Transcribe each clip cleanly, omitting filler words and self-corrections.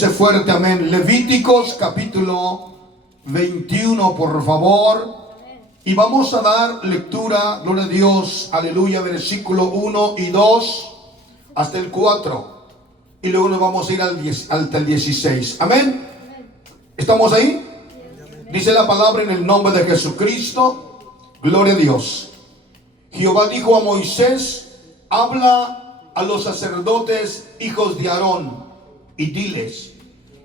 Ese fuerte amén. Levíticos capítulo 21, por favor. Y vamos a dar lectura, gloria a Dios, aleluya, versículo 1 y 2 hasta el 4. Y luego nos vamos a ir hasta el 16. Amén. ¿Estamos ahí? Dice la palabra en el nombre de Jesucristo. Gloria a Dios. Jehová dijo a Moisés: habla a los sacerdotes, hijos de Aarón, y diles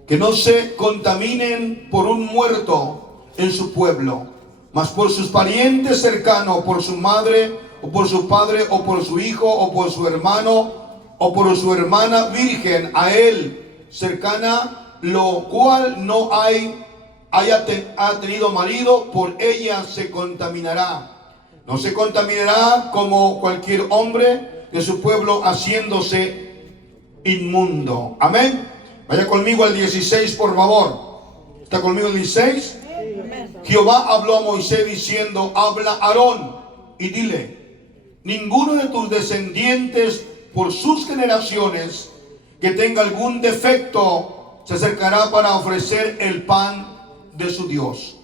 que no se contaminen por un muerto en su pueblo, mas por sus parientes cercanos, por su madre, o por su padre, o por su hijo, o por su hermano, o por su hermana virgen a él cercana, lo cual no ha tenido marido, por ella se contaminará. No se contaminará como cualquier hombre de su pueblo, haciéndose inmundo. Amén. Vaya conmigo al 16, por favor. ¿Está conmigo el 16? Jehová habló a Moisés diciendo: habla a Aarón y dile: ninguno de tus descendientes por sus generaciones que tenga algún defecto se acercará para ofrecer el pan de su Dios.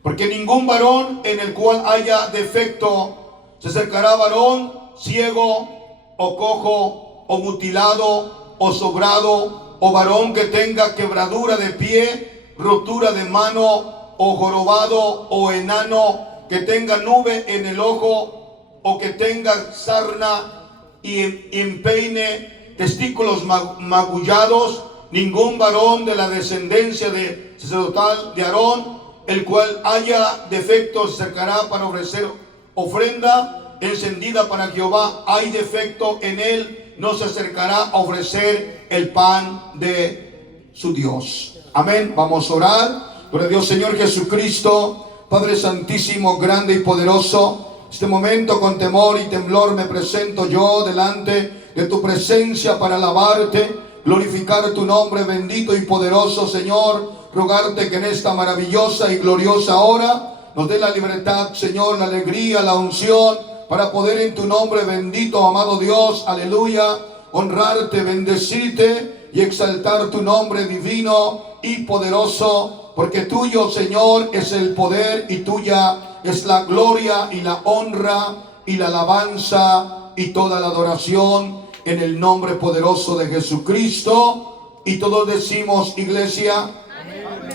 Porque ningún varón en el cual haya defecto se acercará, varón ciego o cojo o mutilado o sobrado, o varón que tenga quebradura de pie, rotura de mano, o jorobado, o enano, que tenga nube en el ojo, o que tenga sarna y empeine, testículos magullados. Ningún varón de la descendencia de sacerdotal de Aarón, el cual haya defecto, se acercará para ofrecer ofrenda encendida para Jehová. Hay defecto en él, no se acercará a ofrecer el pan de su Dios. Amén. Vamos a orar. Por Dios, Señor Jesucristo, Padre Santísimo, grande y poderoso, este momento con temor y temblor me presento yo delante de tu presencia para alabarte, glorificar tu nombre bendito y poderoso, Señor. Rogarte que en esta maravillosa y gloriosa hora nos dé la libertad, Señor, la alegría, la unción, para poder en tu nombre bendito, amado Dios, aleluya, honrarte, bendecirte y exaltar tu nombre divino y poderoso, porque tuyo, Señor, es el poder y tuya es la gloria y la honra y la alabanza y toda la adoración, en el nombre poderoso de Jesucristo. Y todos decimos, iglesia,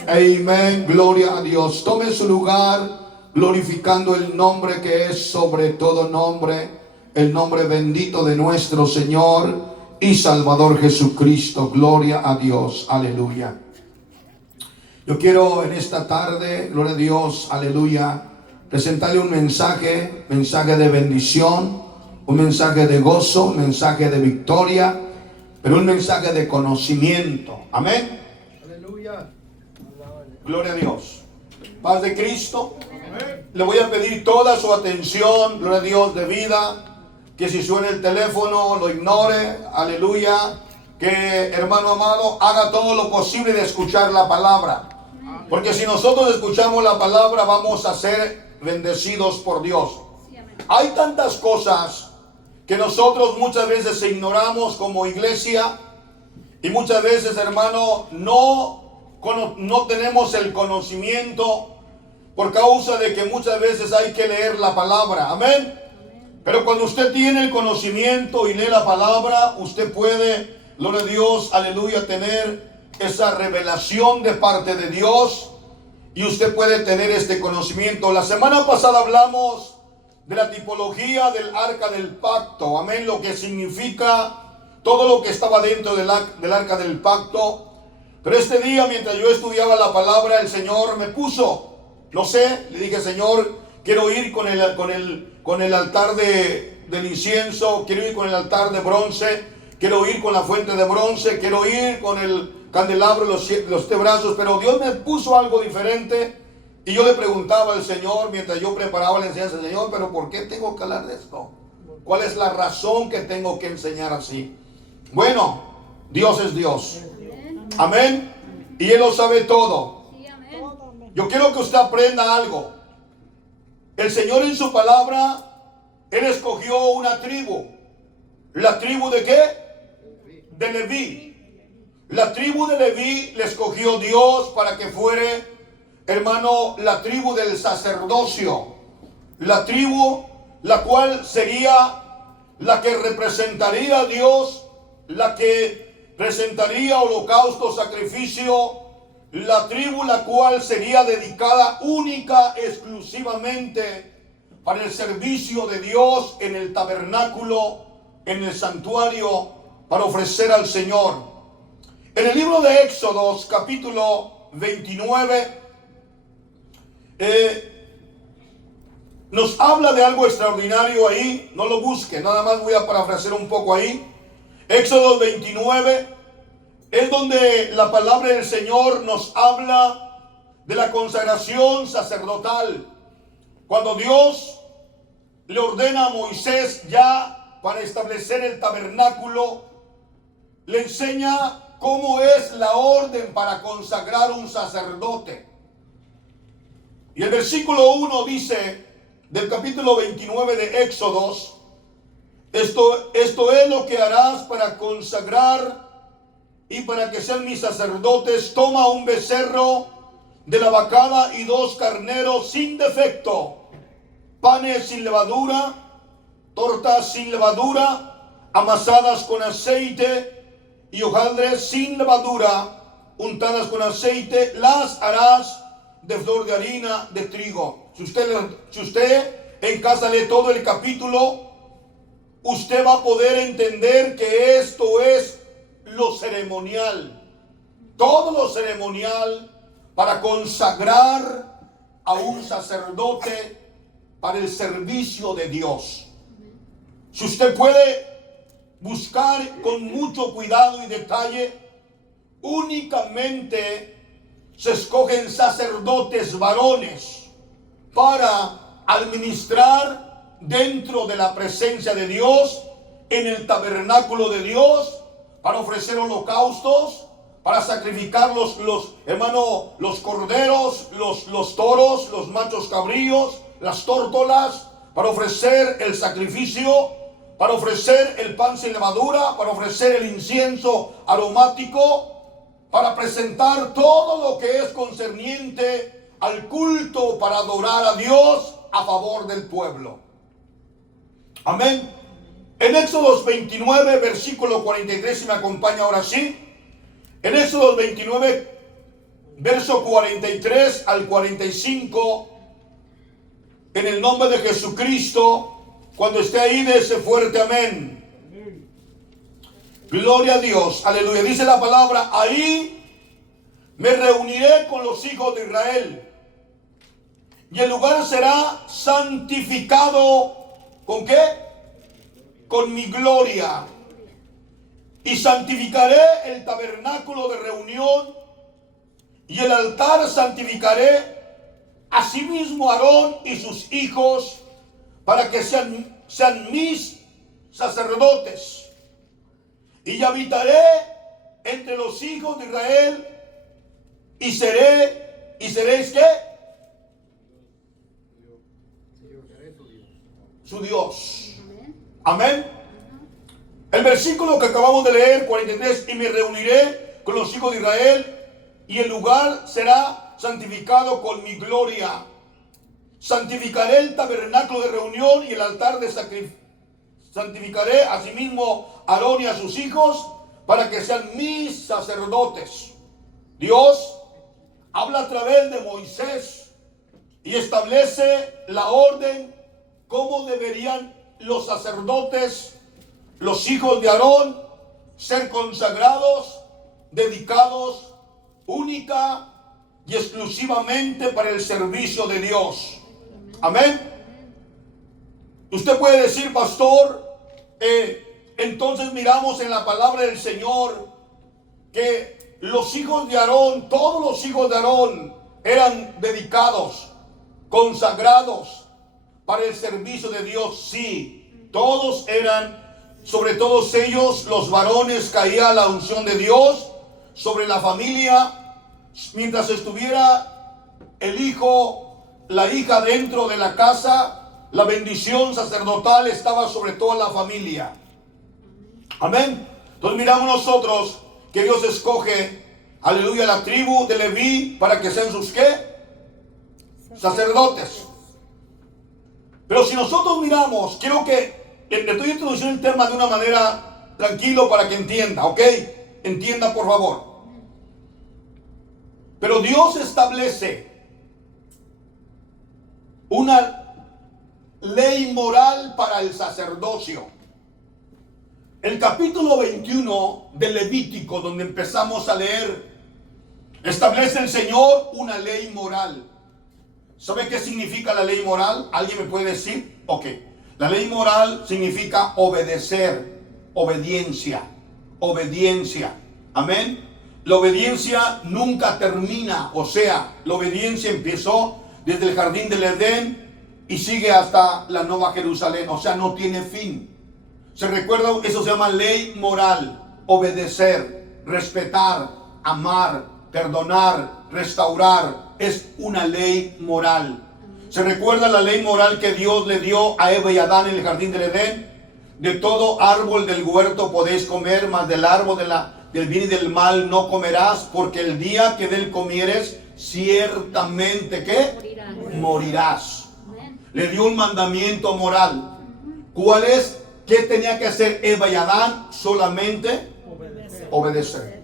amén, gloria a Dios. Tome su lugar, glorificando el nombre que es sobre todo nombre, el nombre bendito de nuestro Señor y Salvador Jesucristo. Gloria a Dios, aleluya. Yo quiero en esta tarde, gloria a Dios, aleluya, presentarle un mensaje de bendición, un mensaje de gozo, un mensaje de victoria, pero un mensaje de conocimiento. Amén. Aleluya. Gloria a Dios. Paz de Cristo. Le voy a pedir toda su atención, gloria a Dios, de vida, que si suena el teléfono lo ignore, aleluya, que hermano amado haga todo lo posible de escuchar la palabra, porque si nosotros escuchamos la palabra vamos a ser bendecidos por Dios. Hay tantas cosas que nosotros muchas veces ignoramos como iglesia, y muchas veces, hermano, no tenemos el conocimiento, por causa de que muchas veces hay que leer la palabra. Amén. Pero cuando usted tiene el conocimiento y lee la palabra, usted puede, gloria a Dios, aleluya, tener esa revelación de parte de Dios, y usted puede tener este conocimiento. La semana pasada hablamos de la tipología del arca del pacto. Amén. Lo que significa todo lo que estaba dentro del arca del pacto. Pero este día, mientras yo estudiaba la palabra, el Señor me puso, no sé, le dije: Señor, quiero ir con el altar del incienso, quiero ir con el altar de bronce, quiero ir con la fuente de bronce, quiero ir con el candelabro, los 7 brazos. Pero Dios me puso algo diferente, y yo le preguntaba al Señor mientras yo preparaba la enseñanza: Señor, pero ¿por qué tengo que hablar de esto? ¿Cuál es la razón que tengo que enseñar así? Bueno, Dios es Dios. Amén. Y Él lo sabe todo. Yo quiero que usted aprenda algo. El Señor en su palabra, Él escogió una tribu. ¿La tribu de qué? De Leví. La tribu de Leví le escogió Dios para que fuere, hermano, la tribu del sacerdocio. La tribu la cual sería la que representaría a Dios, la que presentaría holocausto, sacrificio, la tribu la cual sería dedicada única, exclusivamente para el servicio de Dios en el tabernáculo, en el santuario, para ofrecer al Señor. En el libro de Éxodos, capítulo 29, nos habla de algo extraordinario ahí. No lo busque, nada más voy a parafrasear un poco ahí. Éxodo 29 es donde la palabra del Señor nos habla de la consagración sacerdotal. Cuando Dios le ordena a Moisés ya para establecer el tabernáculo, le enseña cómo es la orden para consagrar un sacerdote. Y el versículo 1 dice, del capítulo 29 de Éxodos, esto es lo que harás para consagrar y para que sean mis sacerdotes. Toma un becerro de la vacada y 2 carneros sin defecto, panes sin levadura, tortas sin levadura, amasadas con aceite, y hojaldres sin levadura, untadas con aceite. Las harás de flor de harina de trigo. Si usted en casa lee todo el capítulo, usted va a poder entender que esto es lo ceremonial. Todo lo ceremonial para consagrar a un sacerdote para el servicio de Dios. Si usted puede buscar con mucho cuidado y detalle, únicamente se escogen sacerdotes varones para administrar dentro de la presencia de Dios, en el tabernáculo de Dios, para ofrecer holocaustos, para sacrificar los corderos, los toros, los machos cabríos, las tórtolas, para ofrecer el sacrificio, para ofrecer el pan sin levadura, para ofrecer el incienso aromático, para presentar todo lo que es concerniente al culto, para adorar a Dios a favor del pueblo. Amén. En Éxodo 29, versículo 43, si me acompaña ahora sí. En Éxodo 29, verso 43 al 45, en el nombre de Jesucristo, cuando esté ahí, de ese fuerte amén. Gloria a Dios, aleluya. Dice la palabra, ahí me reuniré con los hijos de Israel, y el lugar será santificado. ¿Con qué? Con mi gloria. Y santificaré el tabernáculo de reunión, y el altar santificaré. Asimismo Aarón y sus hijos, para que sean mis sacerdotes. Y habitaré entre los hijos de Israel, y seréis ¿qué? Su Dios. Amén. El versículo que acabamos de leer, 43, y me reuniré con los hijos de Israel, y el lugar será santificado con mi gloria. Santificaré el tabernáculo de reunión y el altar de sacrificio. Santificaré asimismo a Aarón y a sus hijos, para que sean mis sacerdotes. Dios habla a través de Moisés y establece la orden, cómo deberían los sacerdotes, los hijos de Aarón, ser consagrados, dedicados única y exclusivamente para el servicio de Dios. Amén. Usted puede decir, pastor, entonces miramos en la palabra del Señor que los hijos de Aarón, todos los hijos de Aarón eran dedicados, consagrados para el servicio de Dios. Sí, todos eran, sobre todos ellos, los varones, caía la unción de Dios sobre la familia. Mientras estuviera el hijo, la hija dentro de la casa, la bendición sacerdotal estaba sobre toda la familia. Amén. Entonces miramos nosotros que Dios escoge, aleluya, la tribu de Leví para que sean sus ¿qué? Sacerdotes. Pero si nosotros miramos, quiero que le estoy introduciendo el tema de una manera tranquilo para que entienda, ¿ok? Entienda por favor. Pero Dios establece una ley moral para el sacerdocio. El capítulo 21 del Levítico, donde empezamos a leer, establece el Señor una ley moral. ¿Sabe qué significa la ley moral? ¿Alguien me puede decir? Ok. La ley moral significa obedecer, obediencia, obediencia. Amén. La obediencia nunca termina. O sea, la obediencia empezó desde el jardín del Edén y sigue hasta la Nueva Jerusalén. O sea, no tiene fin. ¿Se recuerda? Eso se llama ley moral. Obedecer, respetar, amar, perdonar, restaurar. Es una ley moral. ¿Se recuerda la ley moral que Dios le dio a Eva y Adán en el jardín del Edén? De todo árbol del huerto podéis comer, mas del árbol del bien y del mal no comerás, porque el día que de él comieres, ciertamente ¿qué? Morirás. Le dio un mandamiento moral. ¿Cuál es? ¿Qué tenía que hacer Eva y Adán? Solamente obedecer.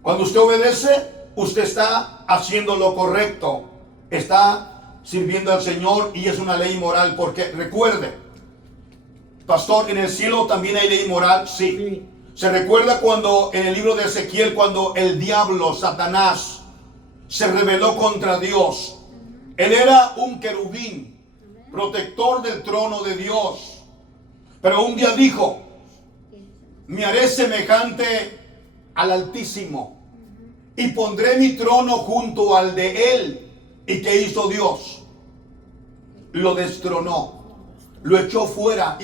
Cuando usted obedece, usted está haciendo lo correcto, está sirviendo al Señor y es una ley moral. Porque recuerde, pastor, ¿en el cielo también hay ley moral? Sí. ¿Se recuerda cuando en el libro de Ezequiel, cuando el diablo, Satanás, se rebeló contra Dios? Él era un querubín, protector del trono de Dios. Pero un día dijo: me haré semejante al Altísimo y pondré mi trono junto al de él. ¿Y qué hizo Dios? Lo destronó, lo echó fuera.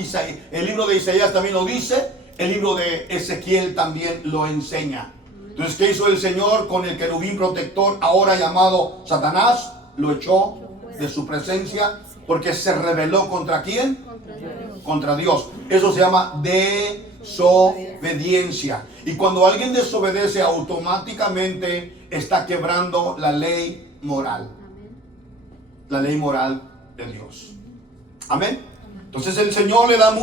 El libro de Isaías también lo dice, el libro de Ezequiel también lo enseña. Entonces, ¿qué hizo el Señor con el querubín protector, ahora llamado Satanás? Lo echó de su presencia porque se rebeló ¿contra quién? Contra Dios. Eso se llama desobediencia. Y cuando alguien desobedece, automáticamente está quebrando la ley moral. La ley moral de Dios. Amén. Entonces el Señor le da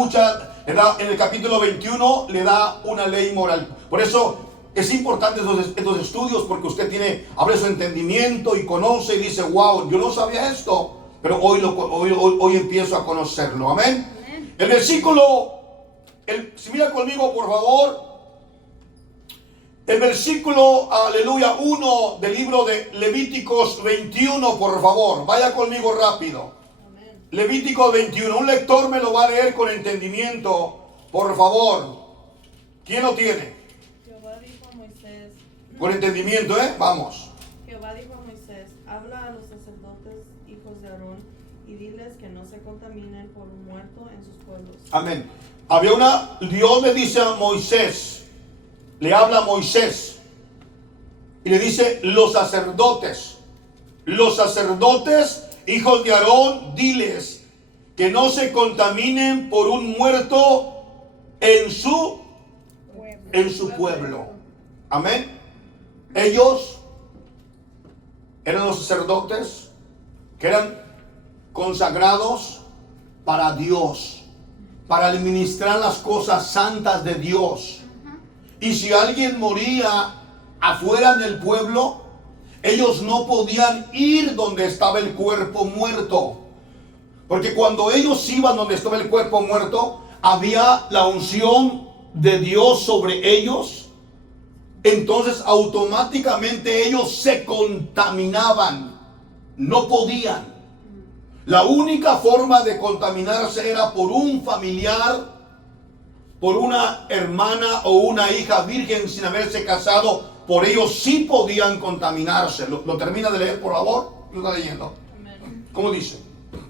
en el capítulo 21 le da una ley moral. Por eso es importante estos estudios, porque usted abre su entendimiento y conoce y dice: wow, yo no sabía esto, pero hoy empiezo a conocerlo. Amén. El versículo, si mira conmigo por favor, el versículo, aleluya, 1 del libro de Levíticos 21, por favor, vaya conmigo rápido. Amén. Levíticos 21, un lector me lo va a leer con entendimiento, por favor. ¿Quién lo tiene? Jehová dijo a Moisés. Con entendimiento, vamos. Jehová dijo a Moisés: habla a los sacerdotes, hijos de Aarón, y diles que no se contaminen por un muerto en sus pueblos. Amén. Dios le dice a Moisés, le habla a Moisés y le dice: los sacerdotes, hijos de Aarón, diles que no se contaminen por un muerto en su pueblo. Amén. Ellos eran los sacerdotes que eran consagrados para Dios, para administrar las cosas santas de Dios. Y si alguien moría afuera del pueblo, ellos no podían ir donde estaba el cuerpo muerto, porque cuando ellos iban donde estaba el cuerpo muerto, había la unción de Dios sobre ellos. Entonces automáticamente ellos se contaminaban, no podían. La única forma de contaminarse era por un familiar, por una hermana o una hija virgen sin haberse casado. Por ellos sí podían contaminarse. ¿Lo termina de leer, por favor? ¿Lo está leyendo? Amén. ¿Cómo dice?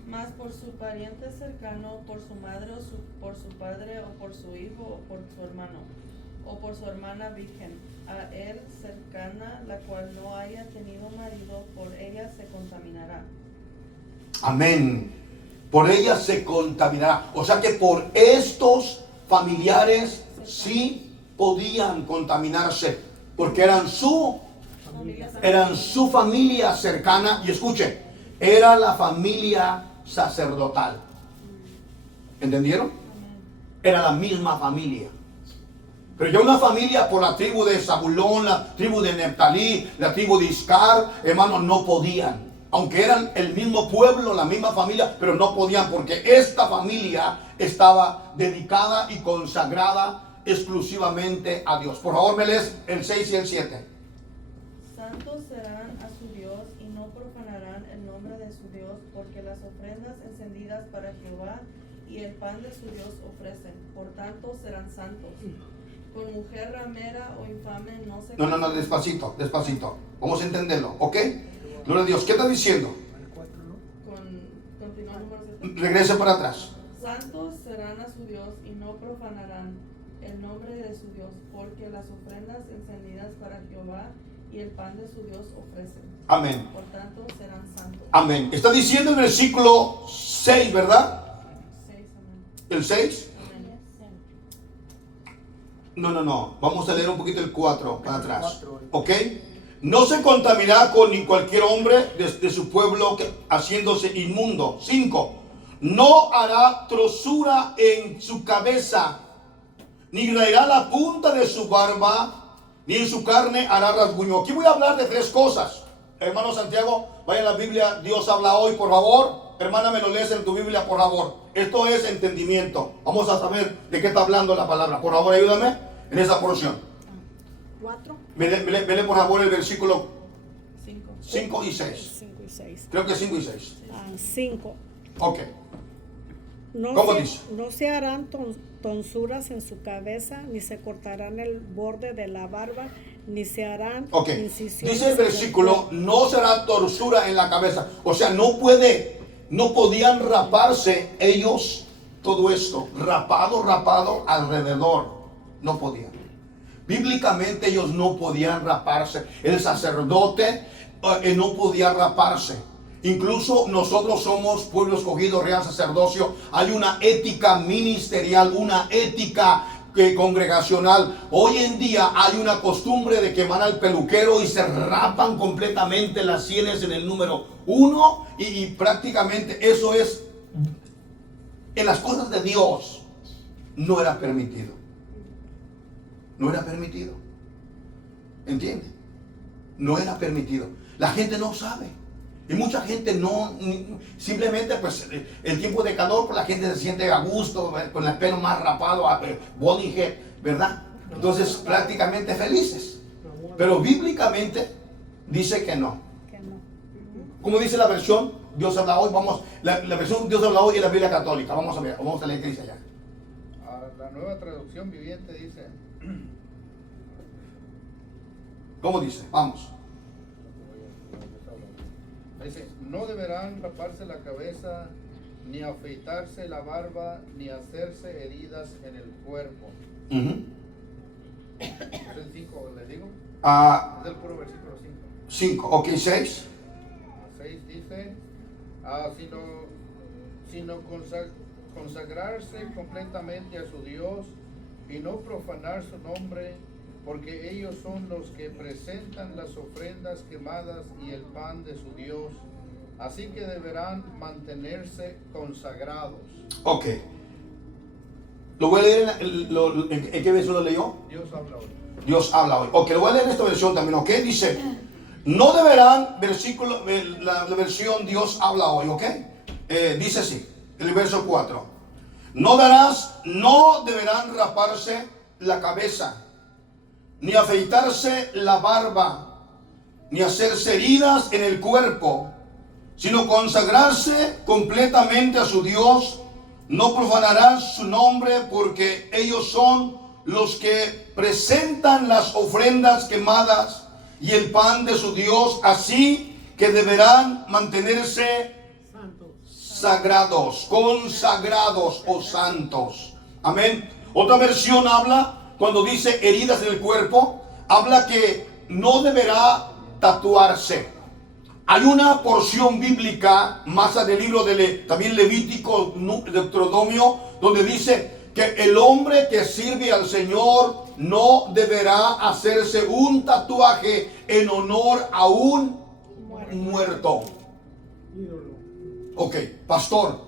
Mas por su pariente cercano, por su madre o por su padre o por su hijo o por su hermano o por su hermana virgen, a él cercana, la cual no haya tenido marido, por ella se contaminará. Amén. Por ella se contaminará. O sea que por estos familiares sí podían contaminarse. Porque eran su familia cercana. Y escuche, era la familia sacerdotal. ¿Entendieron? Era la misma familia. Pero ya una familia por la tribu de Zabulón, la tribu de Neftalí, la tribu de Iscar, hermanos, no podían. Aunque eran el mismo pueblo, la misma familia, pero no podían porque esta familia estaba dedicada y consagrada exclusivamente a Dios. Por favor, me lees el 6 y el 7. Santos serán a su Dios y no profanarán el nombre de su Dios, porque las ofrendas encendidas para Jehová y el pan de su Dios ofrecen. Por tanto serán santos. Con mujer ramera o infame no se... No, despacito. Vamos a entenderlo, ¿ok? Gloria a Dios. ¿Qué está diciendo? Continúa número 7. Regrese para atrás. Santos serán a su Dios y no profanarán el nombre de su Dios, porque las ofrendas encendidas para Jehová y el pan de su Dios ofrecen. Amén. Por tanto serán santos. Amén. Está diciendo en el versículo 6, ¿verdad? 6, amén. ¿El 6? Amén. No. Vamos a leer un poquito el 4 para atrás. ¿Ok? No se contaminará con ni cualquier hombre de su pueblo haciéndose inmundo. 5. No hará trozura en su cabeza, ni raerá la punta de su barba, ni en su carne hará rasguño. Aquí voy a hablar de 3 cosas. Hermano Santiago, vaya a la Biblia, Dios habla hoy, por favor. Hermana, me lo lees en tu Biblia, por favor. Esto es entendimiento. Vamos a saber de qué está hablando la palabra. Por favor, ayúdame en esa porción. 4. Vele por favor el versículo 5. 5 y 6. 5 y 6. Creo que 5 y 6. 5. Ok. ¿Cómo se, dice? No se harán tonsuras en su cabeza, ni se cortarán el borde de la barba, ni se harán incisiones. Dice el versículo, no será torsura en la cabeza. O sea, no podían raparse ellos todo esto. Rapado alrededor. No podían. Bíblicamente ellos no podían raparse. El sacerdote no podía raparse. Incluso nosotros somos pueblo escogido, real sacerdocio. Hay una ética ministerial, una ética congregacional. Hoy en día hay una costumbre de que van al peluquero y se rapan completamente las sienes en el número 1 y prácticamente eso es, en las cosas de Dios, no era permitido. No era permitido. ¿Entiende? No era permitido. La gente no sabe. Y mucha gente simplemente pues el tiempo de calor, pues la gente se siente a gusto, con el pelo más rapado, body head, ¿verdad? Entonces prácticamente felices. Pero bíblicamente dice que no. Como dice la versión Dios habla hoy, la versión Dios habla hoy es la Biblia católica. Vamos a ver, vamos a leer qué dice allá. La nueva traducción viviente dice. ¿Cómo dice? Vamos. Dice, no deberán raparse la cabeza, ni afeitarse la barba, ni hacerse heridas en el cuerpo. ¿Es el 5, le digo? Es el puro versículo 5. 5, ok, 6. 6 dice, sino consagrarse completamente a su Dios y no profanar su nombre, porque ellos son los que presentan las ofrendas quemadas y el pan de su Dios. Así que deberán mantenerse consagrados. Ok. Lo voy a leer ¿en qué versión lo leyó? Dios habla hoy. Dios habla hoy. Ok, lo voy a leer en esta versión también, ok. Dice, no deberán, la versión Dios habla hoy, ok. Dice así, el verso 4. No deberán raparse la cabeza, ni afeitarse la barba, ni hacerse heridas en el cuerpo, sino consagrarse completamente a su Dios. No profanarán su nombre, porque ellos son los que presentan las ofrendas quemadas y el pan de su Dios. Así que deberán mantenerse sagrados, consagrados o santos. Amén. Otra versión habla, cuando dice heridas en el cuerpo, habla que no deberá tatuarse. Hay una porción bíblica más del libro de también Levítico, Deuteronomio, donde dice que el hombre que sirve al Señor no deberá hacerse un tatuaje en honor a un muerto. Ok, pastor,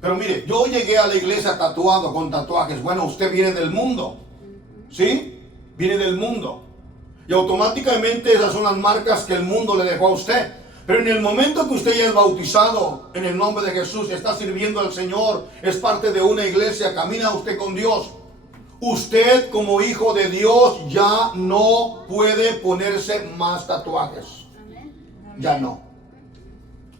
pero mire, yo llegué a la iglesia tatuado con tatuajes. Bueno, usted viene del mundo, ¿sí? Viene del mundo. Y automáticamente esas son las marcas que el mundo le dejó a usted. Pero en el momento que usted ya es bautizado en el nombre de Jesús, está sirviendo al Señor, es parte de una iglesia, camina usted con Dios. Usted como hijo de Dios ya no puede ponerse más tatuajes. Ya no.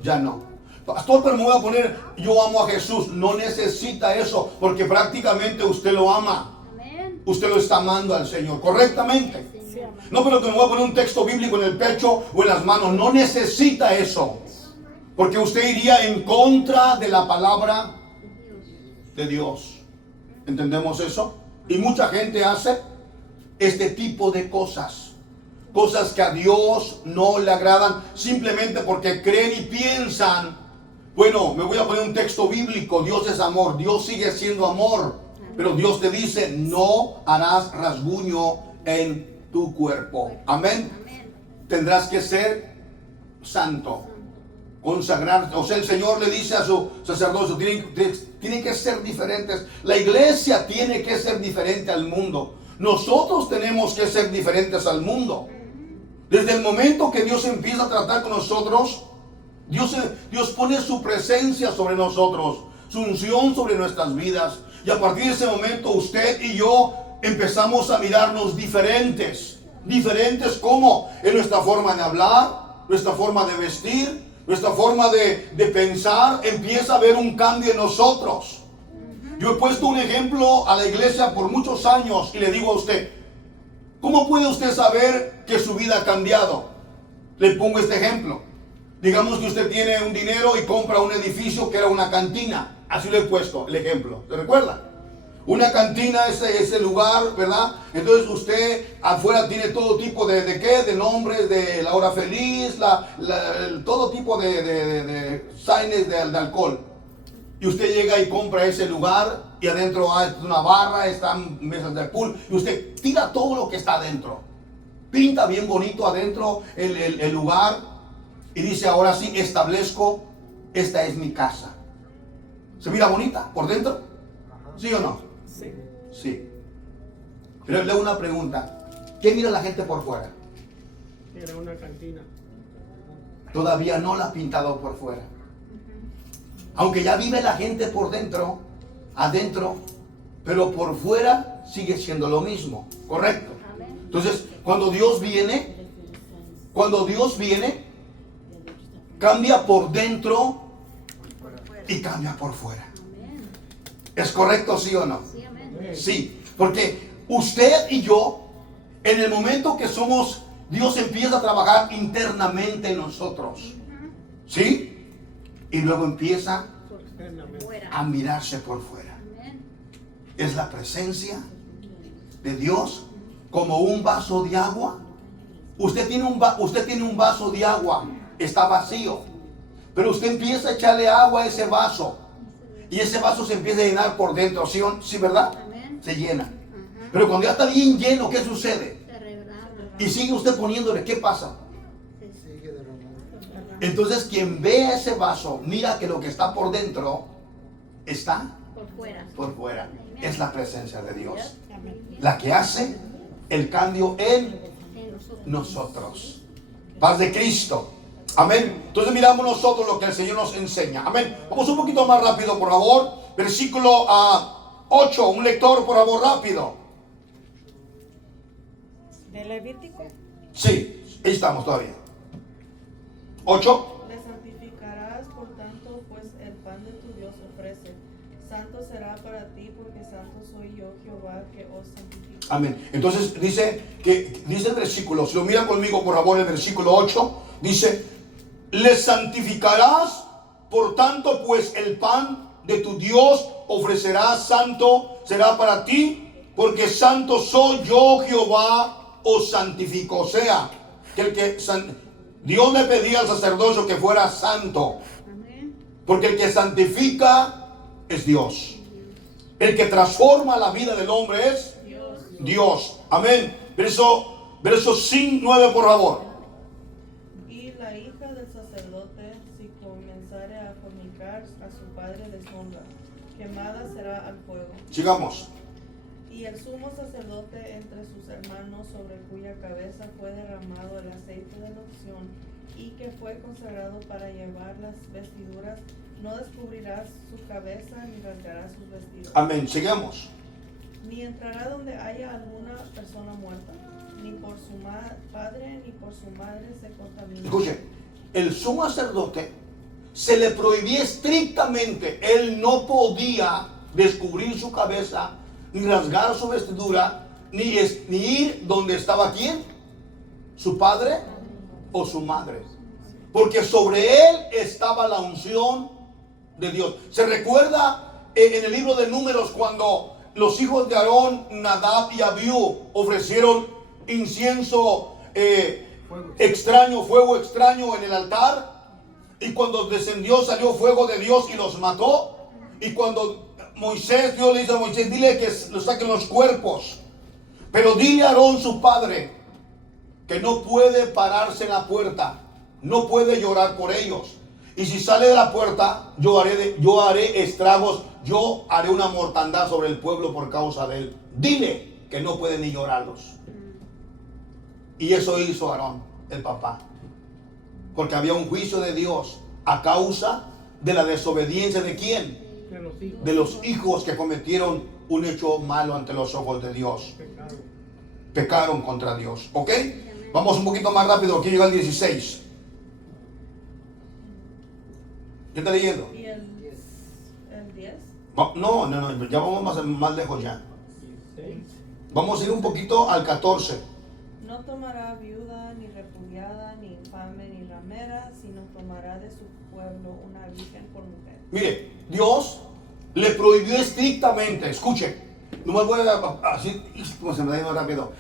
Ya no. Pastor, pero me voy a poner, yo amo a Jesús. No necesita eso, porque prácticamente usted lo ama. Usted lo está amando al Señor, correctamente. No, pero que me voy a poner un texto bíblico en el pecho o en las manos. No necesita eso, porque usted iría en contra de la palabra de Dios. ¿Entendemos eso? Y mucha gente hace este tipo de cosas. Cosas que a Dios no le agradan, simplemente porque creen y piensan, bueno, me voy a poner un texto bíblico, Dios es amor, Dios sigue siendo amor, pero Dios te dice, no harás rasguño en tu cuerpo. Amén. Tendrás que ser santo, consagrar. O sea, el Señor le dice a su sacerdocio, tienen que ser diferentes. La iglesia tiene que ser diferente al mundo. Nosotros tenemos que ser diferentes al mundo. Desde el momento que Dios empieza a tratar con nosotros, Dios pone su presencia sobre nosotros, su unción sobre nuestras vidas. Y a partir de ese momento usted y yo empezamos a mirarnos diferentes. Diferentes como en nuestra forma de hablar, nuestra forma de vestir, nuestra forma de pensar. Empieza a haber un cambio en nosotros. Yo he puesto un ejemplo a la iglesia por muchos años y le digo a usted, ¿cómo puede usted saber que su vida ha cambiado? Le pongo este ejemplo. Digamos que usted tiene un dinero y compra un edificio que era una cantina. Así le he puesto el ejemplo. ¿Se recuerda? Una cantina, ese lugar, ¿verdad? Entonces usted afuera tiene todo tipo de ¿qué? De nombres, de la hora feliz, todo tipo de signes de alcohol. Y usted llega y compra ese lugar y adentro hay una barra, están mesas de pool y usted tira todo lo que está adentro. Pinta bien bonito adentro el lugar y dice, ahora sí establezco, esta es mi casa. ¿Se mira bonita por dentro? ¿Sí o no? Sí. Sí. Pero le hago una pregunta. ¿Qué mira la gente por fuera? Era una cantina. Todavía no la ha pintado por fuera. Aunque ya vive la gente por dentro, adentro, pero por fuera sigue siendo lo mismo, ¿correcto? Entonces, cuando Dios viene, cambia por dentro y cambia por fuera. ¿Es correcto, sí o no? Sí, porque usted y yo, en el momento que somos, Dios empieza a trabajar internamente en nosotros, ¿sí? Y luego empieza a mirarse por fuera. Es la presencia de Dios como un vaso de agua. Usted tiene un vaso de agua, está vacío, pero usted empieza a echarle agua a ese vaso y ese vaso se empieza a llenar por dentro, ¿sí, verdad? Se llena. Pero cuando ya está bien lleno, ¿qué sucede? Y sigue usted poniéndole, ¿qué pasa? Entonces quien ve ese vaso, mira que lo que está por dentro está por fuera. Es la presencia de Dios la que hace el cambio en nosotros. Paz de Cristo. Amén. Entonces miramos nosotros lo que el Señor nos enseña. Amén. Vamos un poquito más rápido, por favor. Versículo 8. Un lector, por favor, rápido. ¿De Levítico? Sí, ahí estamos todavía. 8. Le santificarás, por tanto, pues el pan de tu Dios ofrece. Santo será para ti, porque santo soy yo, Jehová, que os santifico. Amén. Entonces dice el versículo, si lo miran conmigo por favor, el versículo 8, dice, le santificarás, por tanto, pues el pan de tu Dios ofrecerás, santo será para ti, porque santo soy yo, Jehová, os santifico. O sea, que Dios le pedía al sacerdocio que fuera santo, porque el que santifica es Dios. El que transforma la vida del hombre es Dios. Amén. Verso 9, por favor. Y la hija del sacerdote, si comenzare a fornicar, a su padre deshonra, quemada será al fuego. Sigamos. Y el sumo sacerdote entre sus hermanos, sobre cuya cabeza fue derramado el aceite de la unción, y que fue consagrado para llevar las vestiduras, no descubrirá su cabeza ni rasgará sus vestidos. Amén. Sigamos. Ni entrará donde haya alguna persona muerta, ni por su padre ni por su madre se contamina. Escuche, el sumo sacerdote se le prohibía estrictamente, él no podía descubrir su cabeza, ni rasgar su vestidura, ni ir donde estaba quién, su padre o su madre, porque sobre él estaba la unción de Dios. Se recuerda en el libro de Números cuando los hijos de Aarón, Nadab y Abiú, ofrecieron incienso fuego extraño en el altar, y cuando descendió salió fuego de Dios y los mató. Y cuando Dios le dice a Moisés, dile que lo saquen los cuerpos, pero dile a Aarón su padre que no puede pararse en la puerta, no puede llorar por ellos, y si sale de la puerta yo haré estragos, yo haré una mortandad sobre el pueblo por causa de él. Dile que no puede ni llorarlos. Y eso hizo Aarón, el papá, porque había un juicio de Dios a causa de la desobediencia de ¿quién? De los hijos que cometieron un hecho malo ante los ojos de Dios. Pecaron contra Dios. ¿Ok? Vamos un poquito más rápido. Aquí llega el 16. ¿Qué está leyendo? ¿Y el 10? No, ya vamos más lejos ya. Vamos a ir un poquito al 14. No tomará viuda, ni repudiada, ni infame, ni ramera, sino tomará de su pueblo una virgen por mujer. Mire, Dios le prohibió estrictamente, escuche, no me voy a así, como se me da yendo rápido.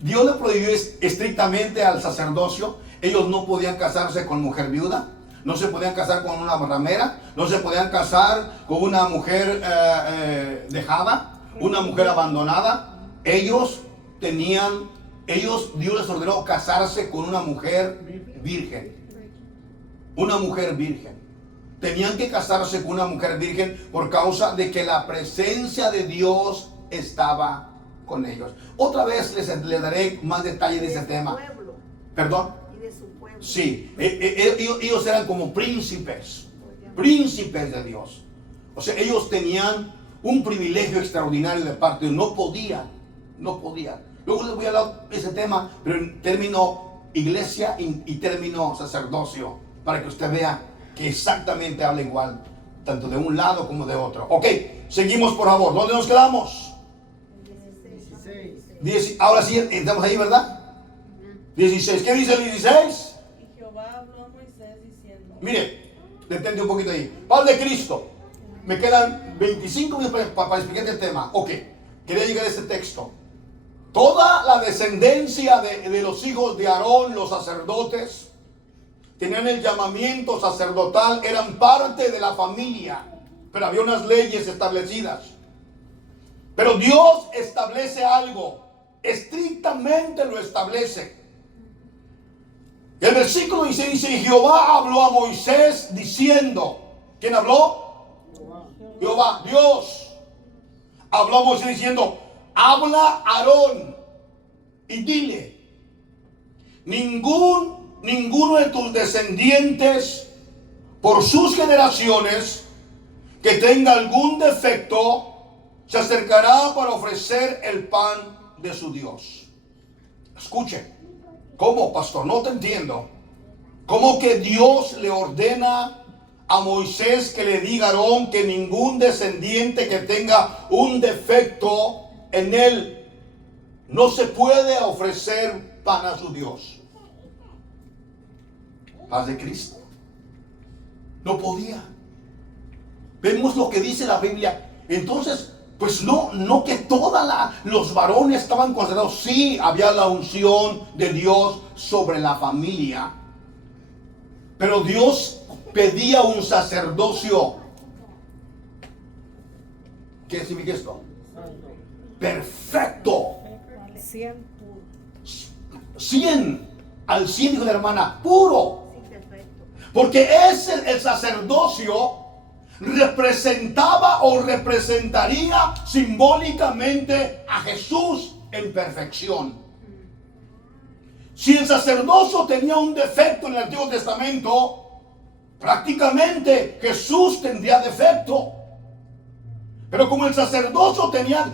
Dios le prohibió estrictamente al sacerdocio. Ellos no podían casarse con mujer viuda, no se podían casar con una ramera, no se podían casar con una mujer dejada, una mujer abandonada. Dios les ordenó casarse con una mujer virgen. Una mujer virgen. Tenían que casarse con una mujer virgen por causa de que la presencia de Dios estaba con ellos. Otra vez les daré más detalle de ese tema. Pueblo. ¿Perdón? Y de su pueblo. Sí, ellos eran como príncipes de Dios. O sea, ellos tenían un privilegio extraordinario de parte de Dios. No podían. Luego les voy a hablar de ese tema, pero en término iglesia y término sacerdocio, para que usted vea que exactamente habla igual, tanto de un lado como de otro. Ok, seguimos por favor. ¿Dónde nos quedamos? 16. Ahora sí, estamos ahí, ¿verdad? 16. ¿Qué dice el 16? Y Jehová habló a Moisés diciendo. Mire, detente un poquito ahí. Padre de Cristo. Me quedan 25 minutos para explicar el tema. Ok, quería llegar a este texto. Toda la descendencia de los hijos de Aarón, los sacerdotes, tenían el llamamiento sacerdotal, eran parte de la familia, pero había unas leyes establecidas. Pero Dios establece algo, estrictamente lo establece. El versículo 16 dice, y Jehová habló a Moisés diciendo, ¿quién habló? Jehová, Dios. Habló a Moisés diciendo, habla a Aarón y dile, ninguno de tus descendientes por sus generaciones que tenga algún defecto se acercará para ofrecer el pan de su Dios. Escuche, ¿cómo, pastor? No te entiendo. ¿Cómo que Dios le ordena a Moisés que le diga a Aarón que ningún descendiente que tenga un defecto en él no se puede ofrecer pan a su Dios? Paz de Cristo. No podía. Vemos lo que dice la Biblia. Entonces, pues no que todos los varones estaban considerados. Sí, había la unción de Dios sobre la familia. Pero Dios pedía un sacerdocio. ¿Qué significa esto? perfecto. 100 puro. 100 al 100, dijo la hermana, puro. Porque el sacerdocio representaba o representaría simbólicamente a Jesús en perfección. Si el sacerdocio tenía un defecto en el Antiguo Testamento, prácticamente Jesús tendría defecto. Pero como el sacerdocio tenía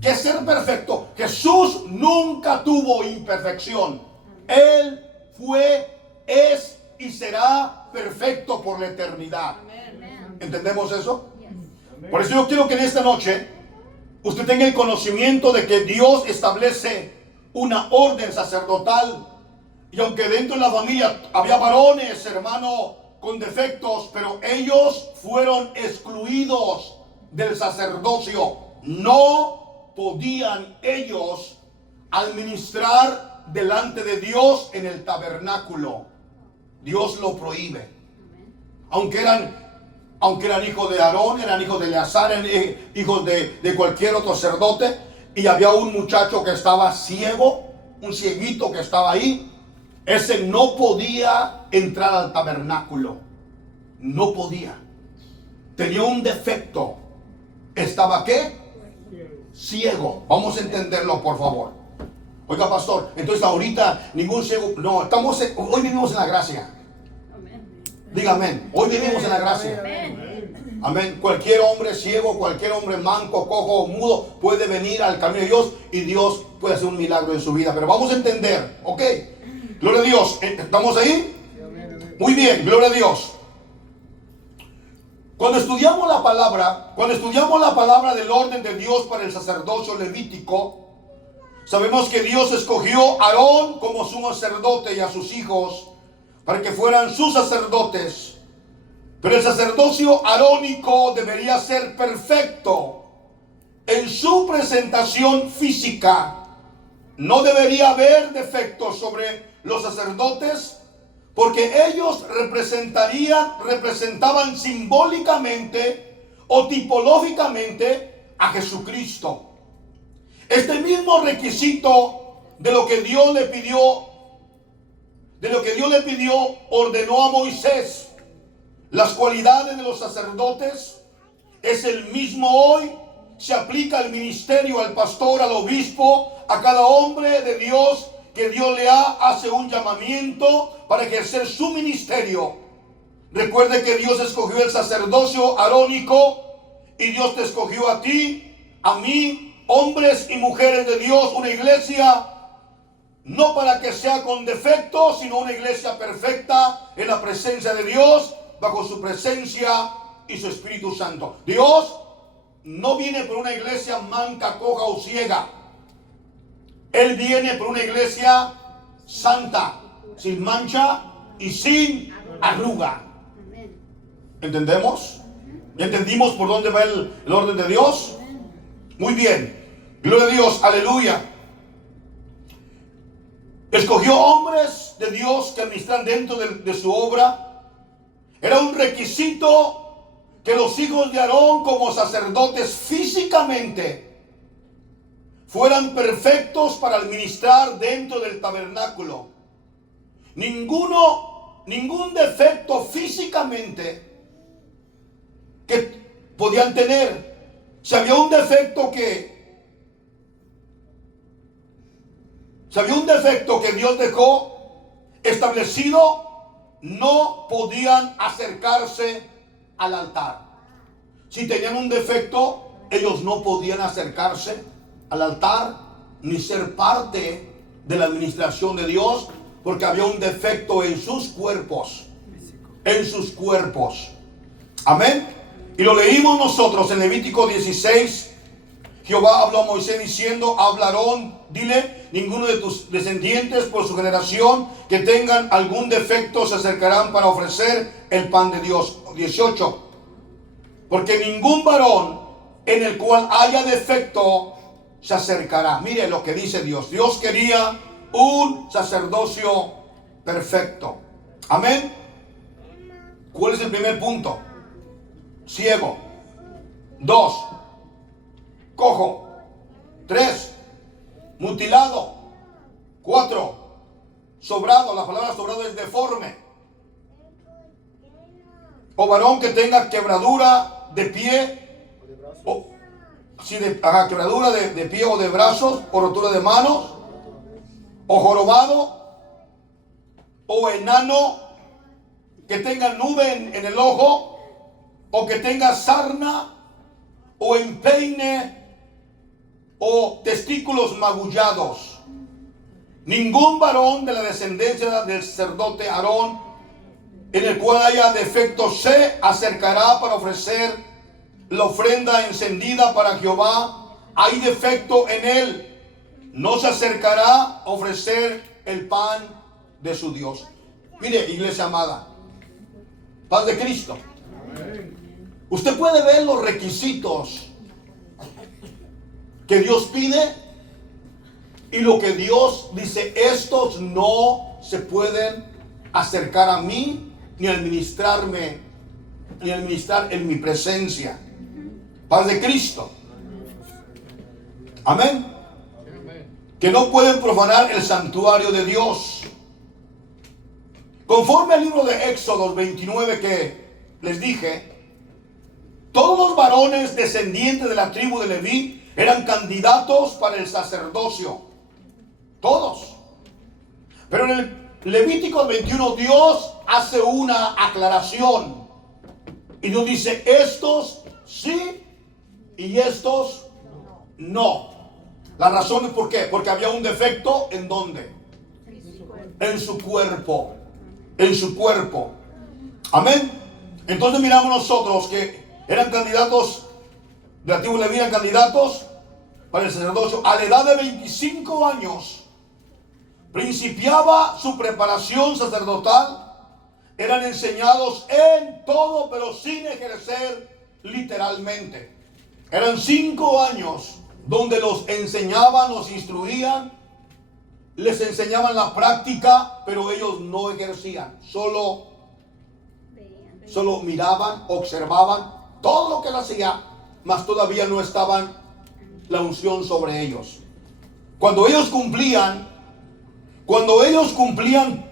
que ser perfecto, Jesús nunca tuvo imperfección. Él fue, es y será perfecto por la eternidad. ¿Entendemos eso? Por eso yo quiero que en esta noche usted tenga el conocimiento de que Dios establece una orden sacerdotal. Y aunque dentro de la familia había varones, hermano, con defectos, pero ellos fueron excluidos del sacerdocio. No podían ellos administrar delante de Dios en el tabernáculo. Dios lo prohíbe. Aunque eran hijos de Aarón, eran hijos de Eleazar, eran hijos de cualquier otro sacerdote, y había un muchacho que estaba ciego, un cieguito que estaba ahí, ese no podía entrar al tabernáculo. No podía. Tenía un defecto. ¿Estaba qué? Ciego. Vamos a entenderlo, por favor. Oiga, pastor, entonces ahorita ningún ciego. No, hoy vivimos en la gracia. Dígame, hoy vivimos en la gracia. Amén. Cualquier hombre ciego, cualquier hombre manco, cojo, mudo puede venir al camino de Dios y Dios puede hacer un milagro en su vida. Pero vamos a entender, ¿ok? Gloria a Dios. ¿Estamos ahí? Muy bien, gloria a Dios. Cuando estudiamos la palabra del orden de Dios para el sacerdocio levítico, sabemos que Dios escogió a Aarón como sumo sacerdote y a sus hijos para que fueran sus sacerdotes. Pero el sacerdocio arónico debería ser perfecto en su presentación física. No debería haber defectos sobre los sacerdotes, porque ellos representaban simbólicamente o tipológicamente a Jesucristo. Este mismo requisito de lo que Dios le pidió, ordenó a Moisés. Las cualidades de los sacerdotes es el mismo hoy. Se aplica al ministerio, al pastor, al obispo, a cada hombre de Dios que Dios le hace un llamamiento para ejercer su ministerio. Recuerde que Dios escogió el sacerdocio arónico y Dios te escogió a ti, a mí, hombres y mujeres de Dios, una iglesia no para que sea con defectos, sino una iglesia perfecta en la presencia de Dios, bajo su presencia y su Espíritu Santo. Dios no viene por una iglesia manca, coja o ciega. Él viene por una iglesia santa, sin mancha y sin arruga. ¿Entendemos? ¿Ya entendimos por dónde va el orden de Dios? Muy bien. Gloria a Dios. Aleluya. Escogió hombres de Dios que administran dentro de su obra. Era un requisito que los hijos de Aarón como sacerdotes físicamente fueran perfectos para administrar dentro del tabernáculo. Ningún defecto físicamente que podían tener. Si había un defecto que Dios dejó establecido, no podían acercarse al altar. Si tenían un defecto, ellos no podían acercarse al altar ni ser parte de la administración de Dios, porque había un defecto en sus cuerpos. Amén. Y lo leímos nosotros en Levítico 16. Jehová habló a Moisés diciendo: habla Aarón, dile, ninguno de tus descendientes por su generación que tengan algún defecto se acercarán para ofrecer el pan de Dios. 18. Porque ningún varón en el cual haya defecto se acercará. Mire lo que dice Dios. Dios quería un sacerdocio perfecto. Amén. ¿Cuál es el primer punto? Ciego. 2. Cojo. 3, mutilado. 4, sobrado. La palabra sobrado es deforme. O varón que tenga quebradura de pie, o, sí, quebradura de pie o de brazos, o rotura de manos, o jorobado, o enano, que tenga nube en el ojo, o que tenga sarna, o empeine, o testículos magullados. Ningún varón de la descendencia del sacerdote Aarón, en el cual haya defecto, se acercará para ofrecer la ofrenda encendida para Jehová. Hay defecto en él, no se acercará a ofrecer el pan de su Dios. Mire, iglesia amada, paz de Cristo. Usted puede ver los requisitos que Dios pide y lo que Dios dice: estos no se pueden acercar a mí ni administrarme, ni administrar en mi presencia. Paz de Cristo. Amén. Que no pueden profanar el santuario de Dios. Conforme al libro de Éxodo 29 que les dije, todos los varones descendientes de la tribu de Leví eran candidatos para el sacerdocio. Todos. Pero en el Levítico 21 Dios hace una aclaración. Y Dios dice: estos sí y estos no. La razón es ¿por qué? Porque había un defecto. ¿En dónde? En su cuerpo. En su cuerpo. Amén. Entonces miramos nosotros que eran candidatos de la tribu de Leví, eran candidatos para el sacerdocio. A la edad de 25 años principiaba su preparación sacerdotal. Eran enseñados en todo, pero sin ejercer literalmente. Eran 5 años donde los enseñaban, los instruían, les enseñaban la práctica, pero ellos no ejercían. Solo miraban, observaban todo lo que él hacía, mas todavía no estaban la unción sobre ellos. Cuando ellos cumplían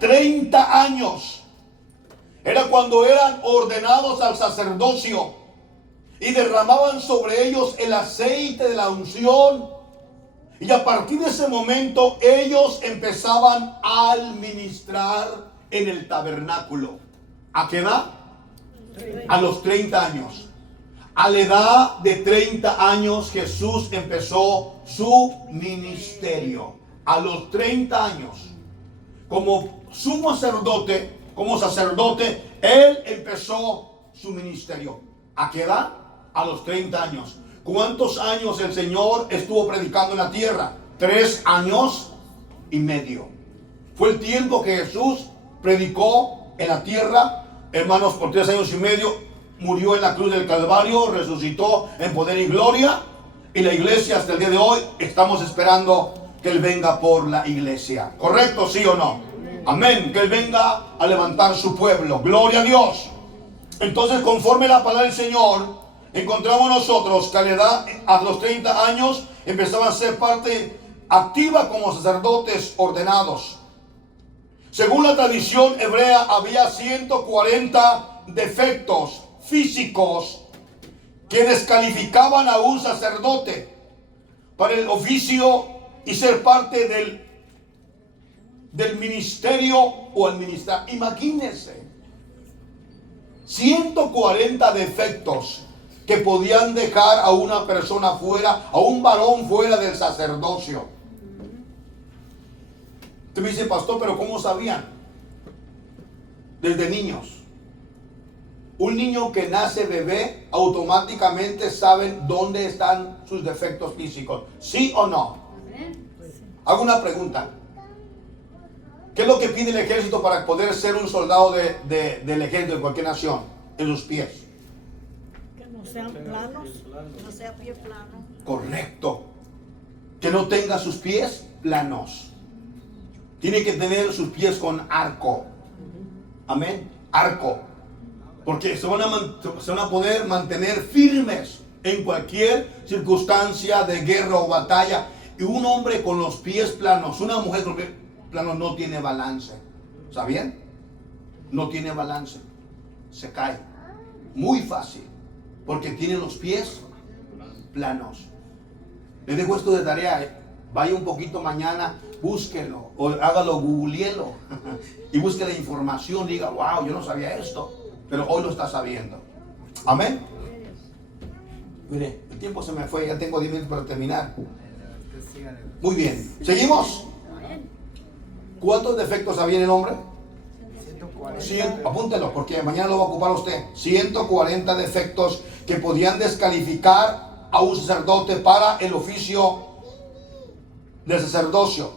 30 años, era cuando eran ordenados al sacerdocio y derramaban sobre ellos el aceite de la unción. Y a partir de ese momento ellos empezaban a ministrar en el tabernáculo. ¿A qué edad? A los 30 años. A la edad de 30 años Jesús empezó su ministerio. A los 30 años. Como sumo sacerdote, él empezó su ministerio. ¿A qué edad? A los 30 años. ¿Cuántos años el Señor estuvo predicando en la tierra? 3 años y medio. Fue el tiempo que Jesús predicó en la tierra. Hermanos, por 3 años y medio murió en la cruz del Calvario, resucitó en poder y gloria. Y la iglesia hasta el día de hoy estamos esperando que Él venga por la iglesia. ¿Correcto? ¿Sí o no? Amén. Que Él venga a levantar su pueblo. Gloria a Dios. Entonces, conforme la palabra del Señor, encontramos nosotros que a la edad, a los 30 años, empezaban a ser parte activa como sacerdotes ordenados. Según la tradición hebrea, había 140 defectos físicos que descalificaban a un sacerdote para el oficio y ser parte del ministerio o administrar. Imagínense, 140 defectos que podían dejar a una persona fuera, a un varón fuera del sacerdocio. Usted me dice: pastor, pero ¿cómo sabían? Desde niños. Un niño que nace bebé, automáticamente saben dónde están sus defectos físicos. ¿Sí o no? Hago una pregunta. ¿Qué es lo que pide el ejército para poder ser un soldado del ejército de cualquier nación? En sus pies. Que no sean planos, no sea pie plano. Correcto. Que no tenga sus pies planos. Tiene que tener sus pies con arco. Amén. Arco. Porque se van a poder mantener firmes en cualquier circunstancia de guerra o batalla. Y un hombre con los pies planos, una mujer con los pies planos no tiene balance. ¿Sabían? No tiene balance. Se cae. Muy fácil. Porque tiene los pies planos. Les dejo esto de tarea. Vaya un poquito mañana, búsquelo. O hágalo, googleelo. Y busque la información. Diga, wow, yo no sabía esto. Pero hoy lo está sabiendo. Amén. Mire, el tiempo se me fue. Ya tengo 10 minutos para terminar. Muy bien. ¿Seguimos? ¿Cuántos defectos había en el hombre? 140. Apúntelo, porque mañana lo va a ocupar usted. 140 defectos que podían descalificar a un sacerdote para el oficio del sacerdocio.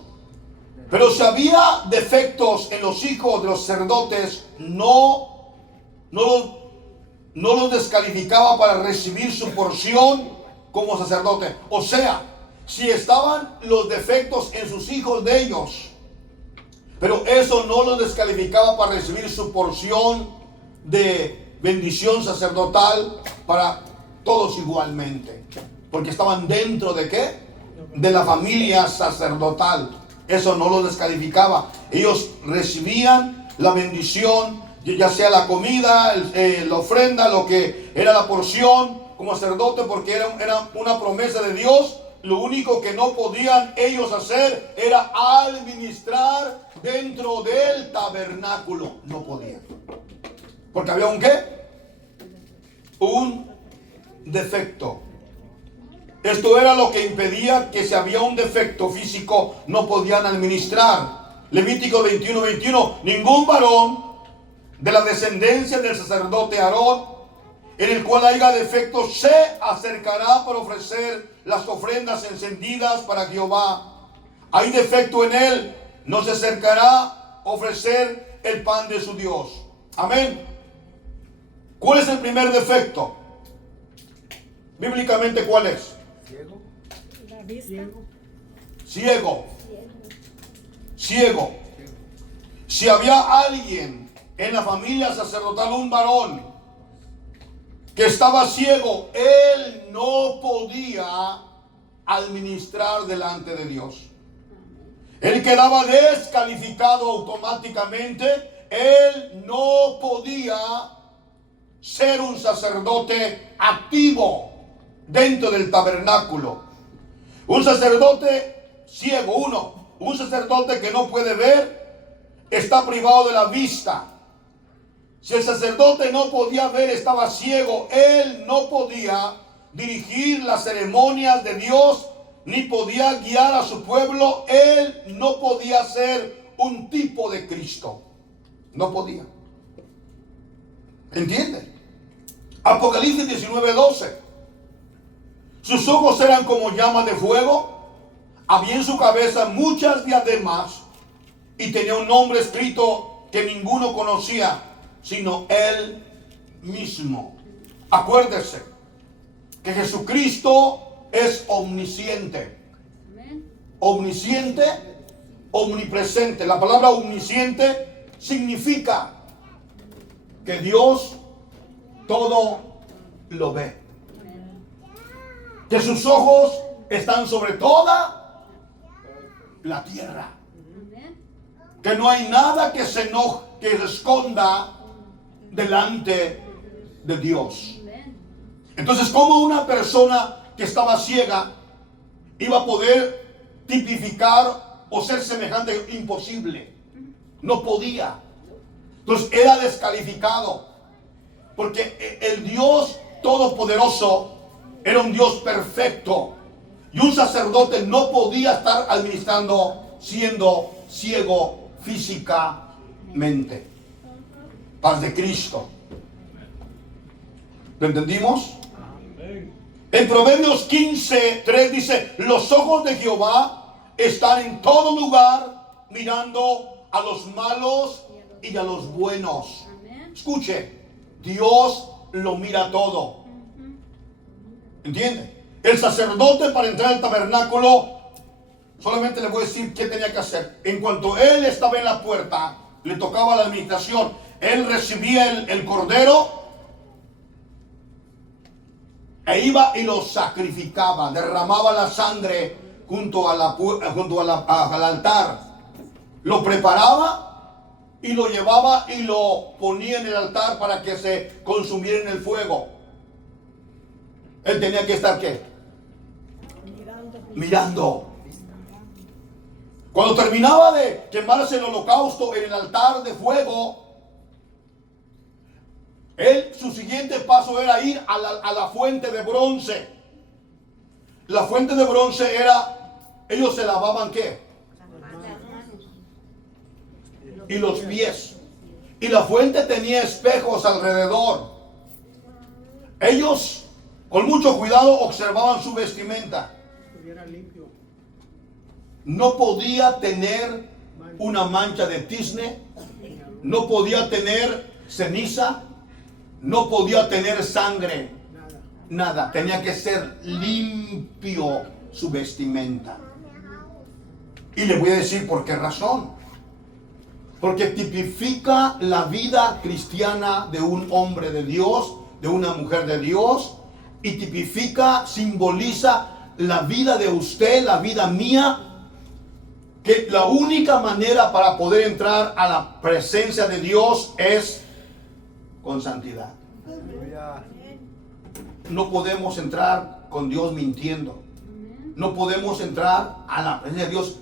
Pero si había defectos en los hijos de los sacerdotes, no los descalificaba para recibir su porción como sacerdote. O sea, si estaban los defectos en sus hijos de ellos, pero eso no los descalificaba para recibir su porción de bendición sacerdotal para todos igualmente. Porque estaban dentro de ¿qué? De la familia sacerdotal. Eso no los descalificaba. Ellos recibían la bendición, ya sea la comida, la ofrenda, lo que era la porción como sacerdote, porque era una promesa de Dios. Lo único que no podían ellos hacer era administrar dentro del tabernáculo. No podían. Porque había un ¿qué? Un defecto. Esto era lo que impedía que si había un defecto físico no podían administrar. Levítico 21:21. Ningún varón de la descendencia del sacerdote Aarón, en el cual haya defecto, se acercará para ofrecer las ofrendas encendidas para Jehová. Hay defecto en él, no se acercará a ofrecer el pan de su Dios. Amén. ¿Cuál es el primer defecto? Bíblicamente, ¿cuál es? Ciego. La vista. Ciego. Si había alguien en la familia sacerdotal, un varón que estaba ciego, él no podía administrar delante de Dios. Él quedaba descalificado automáticamente. Él no podía ser un sacerdote activo dentro del tabernáculo. Un sacerdote ciego, un sacerdote que no puede ver, está privado de la vista. Si el sacerdote no podía ver, estaba ciego, él no podía dirigir las ceremonias de Dios, ni podía guiar a su pueblo. Él no podía ser un tipo de Cristo. No podía. ¿Entiende? Apocalipsis 19:12. Sus ojos eran como llamas de fuego, había en su cabeza muchas diademas y tenía un nombre escrito que ninguno conocía, sino él mismo. Acuérdese que Jesucristo es omnisciente. Omnisciente, omnipresente. La palabra omnisciente significa que Dios todo lo ve. Que sus ojos están sobre toda la tierra. Que no hay nada que se esconda delante de Dios. Entonces, ¿cómo una persona que estaba ciega iba a poder tipificar o ser semejante? Imposible. No podía. Entonces era descalificado. Porque el Dios Todopoderoso era un Dios perfecto. Y un sacerdote no podía estar administrando siendo ciego físicamente. Paz de Cristo. ¿Lo entendimos? En Proverbios 15:3 dice: los ojos de Jehová están en todo lugar, mirando a los malos y a los buenos. Escuche, Dios lo mira todo. ¿Entiende? El sacerdote, para entrar al tabernáculo, solamente le voy a decir qué tenía que hacer. En cuanto él estaba en la puerta, le tocaba la administración. Él recibía el cordero e iba y lo sacrificaba, derramaba la sangre junto al altar, lo preparaba y lo llevaba y lo ponía en el altar para que se consumiera en el fuego. Él tenía que estar ¿qué? Mirando. Cuando terminaba de quemarse el holocausto en el altar de fuego, su siguiente paso era ir a la fuente de bronce. La fuente de bronce era, ellos se lavaban ¿qué? Y los pies. Y la fuente tenía espejos alrededor. Ellos con mucho cuidado observaban su vestimenta. Estuviera limpio. No podía tener una mancha de tizne, no podía tener ceniza, no podía tener sangre, nada. Tenía que ser limpio su vestimenta. Y le voy a decir por qué razón. Porque tipifica la vida cristiana de un hombre de Dios, de una mujer de Dios, y tipifica, simboliza la vida de usted, la vida mía, que la única manera para poder entrar a la presencia de Dios es con santidad. No podemos entrar con Dios mintiendo. No podemos entrar a la presencia de Dios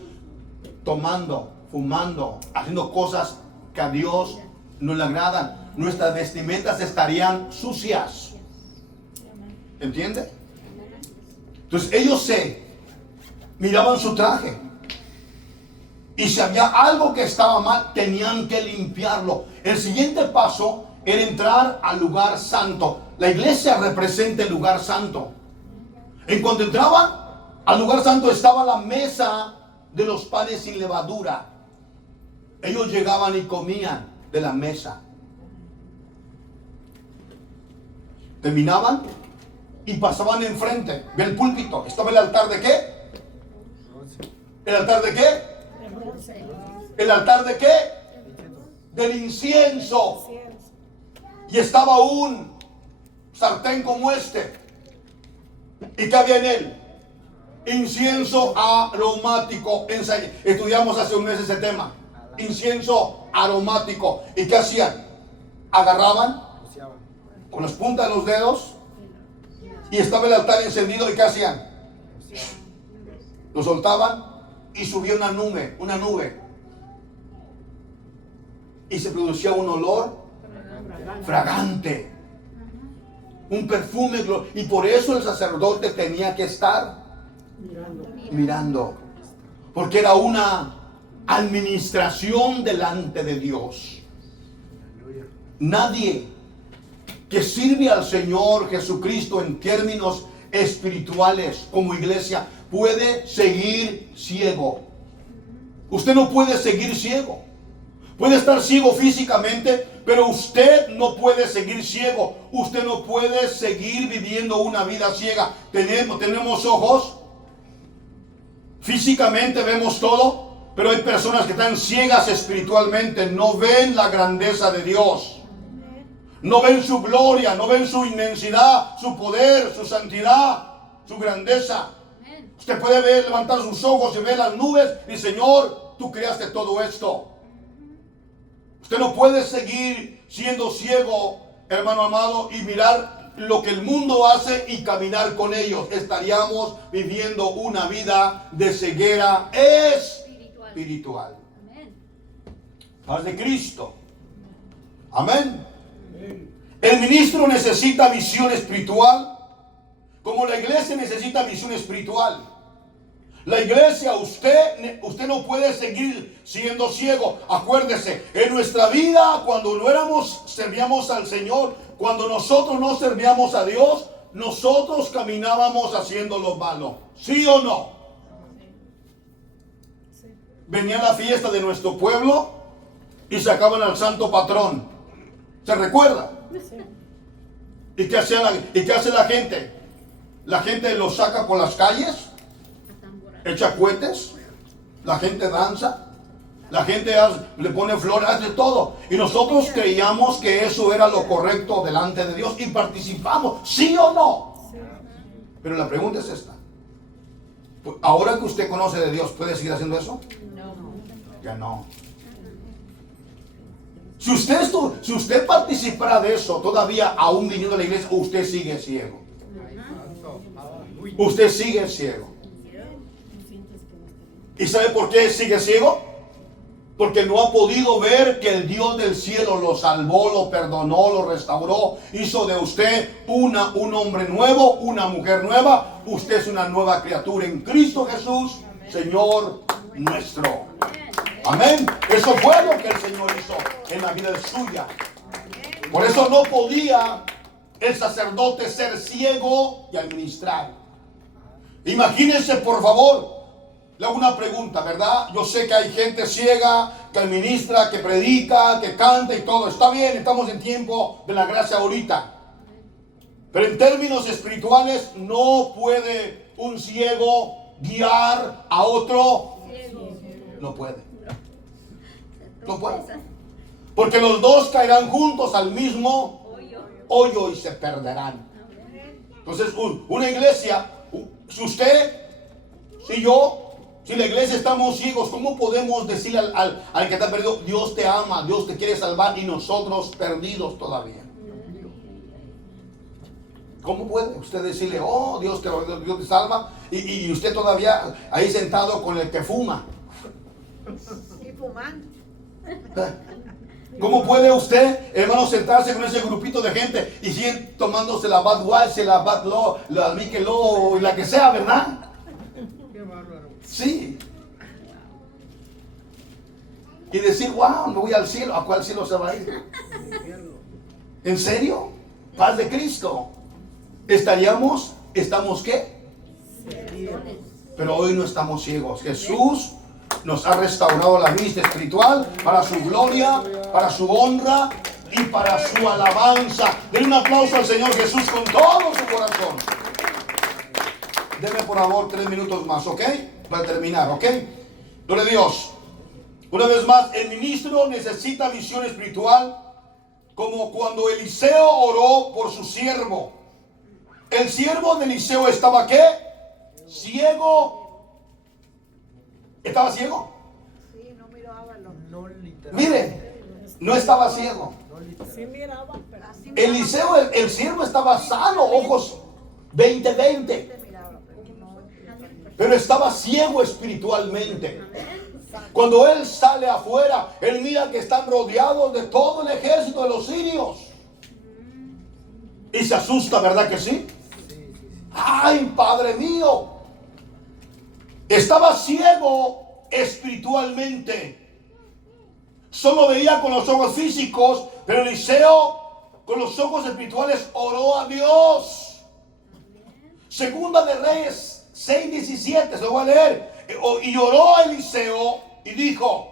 tomando, fumando, haciendo cosas que a Dios no le agradan. Nuestras vestimentas estarían sucias. ¿Entiende? Entonces ellos miraban su traje. Y si había algo que estaba mal, tenían que limpiarlo. El siguiente paso era entrar al lugar santo. La iglesia representa el lugar santo. En cuanto entraban al lugar santo estaba la mesa de los panes sin levadura. Ellos llegaban y comían de la mesa. Terminaban y pasaban enfrente del púlpito. Estaba el altar de ¿qué? ¿El altar de qué? ¿El altar de qué? Del incienso. Y estaba un sartén como este. ¿Y qué había en él? Incienso aromático. Estudiamos hace un mes ese tema. Incienso aromático. ¿Y qué hacían? Agarraban con las puntas de los dedos y estaba el altar encendido. ¿Y qué hacían? Lo soltaban y subía una nube. Y se producía un olor fragante. Un perfume. Y por eso el sacerdote tenía que estar mirando. Porque era una administración delante de Dios. Nadie que sirve al Señor Jesucristo en términos espirituales como iglesia puede seguir ciego. Usted no puede seguir ciego. Puede estar ciego físicamente, pero usted no puede seguir ciego. Usted no puede seguir viviendo una vida ciega. Tenemos ojos. Físicamente vemos todo, pero hay personas que están ciegas espiritualmente. No ven la grandeza de Dios. No ven su gloria, no ven su inmensidad, su poder, su santidad, su grandeza. Usted puede levantar sus ojos y ver las nubes y Señor, tú creaste todo esto. Usted no puede seguir siendo ciego, hermano amado, y mirar lo que el mundo hace y caminar con ellos. Estaríamos viviendo una vida de ceguera espiritual. Paz de Cristo. Amén. El ministro necesita visión espiritual, como la iglesia necesita visión espiritual. La iglesia, usted no puede seguir siendo ciego. Acuérdese, en nuestra vida, cuando servíamos al Señor, cuando nosotros no servíamos a Dios, nosotros caminábamos haciendo lo malo. ¿Sí o no? Venía la fiesta de nuestro pueblo y sacaban al santo patrón. ¿Se recuerda? ¿Y qué hace la gente? La gente lo saca por las calles, echa cohetes, la gente danza, la gente le pone flores, hace todo. Y nosotros creíamos que eso era lo correcto delante de Dios y participamos. ¿Sí o no? Pero la pregunta es esta. Ahora que usted conoce de Dios, ¿puede seguir haciendo eso? No. Ya no. Si usted participara de eso, todavía aún viniendo a la iglesia, usted sigue ciego. Usted sigue ciego. ¿Y sabe por qué sigue ciego? Porque no ha podido ver que el Dios del cielo lo salvó, lo perdonó, lo restauró, hizo de usted un hombre nuevo, una mujer nueva. Usted es una nueva criatura en Cristo Jesús, Señor nuestro. Amén. Eso fue lo que el Señor hizo en la vida suya. Por eso no podía el sacerdote ser ciego y administrar. Imagínense, por favor. Le hago una pregunta, ¿verdad? Yo sé que hay gente ciega, que administra, que predica, que canta y todo. Está bien, estamos en tiempo de la gracia ahorita. Pero en términos espirituales, no puede un ciego guiar a otro. No puede. No puede. Porque los dos caerán juntos al mismo hoyo y se perderán. Entonces, una iglesia, si usted, si yo, si la iglesia estamos ciegos, ¿cómo podemos decirle al que está perdido, Dios te ama, Dios te quiere salvar, y nosotros perdidos todavía? ¿Cómo puede usted decirle, oh, Dios te salva, y usted todavía ahí sentado con el que fuma? Y fumando. ¿Cómo puede usted, hermano, sentarse con ese grupito de gente y siguen tomándose la Budweiser, la Bud Law, la Michelob, la que sea, ¿verdad? Sí. Y decir, wow, me voy al cielo. ¿A cuál cielo se va a ir? ¿En serio? Paz de Cristo. ¿Estamos qué? Pero hoy no estamos ciegos. Jesús nos ha restaurado la vista espiritual para su gloria, para su honra y para su alabanza. Den un aplauso al Señor Jesús con todo su corazón. Deme por favor 3 minutos más, ¿ok? Para terminar, ¿ok? Gloria a Dios. Una vez más, el ministro necesita visión espiritual, como cuando Eliseo oró por su siervo. El siervo de Eliseo estaba ¿qué? Ciego. ¿Estaba ciego? Sí, no miraba. No literal. Mire, no estaba ciego. Sí miraba, pero Eliseo, el siervo, estaba sano, ojos 20-20. Pero estaba ciego espiritualmente. Cuando él sale afuera, él mira que están rodeados de todo el ejército de los sirios. Y se asusta, ¿verdad que sí? ¡Ay, Padre mío! Estaba ciego espiritualmente. Solo veía con los ojos físicos, pero Eliseo, con los ojos espirituales, oró a Dios. Segunda de Reyes 6:17, se lo voy a leer. Y oró a Eliseo y dijo: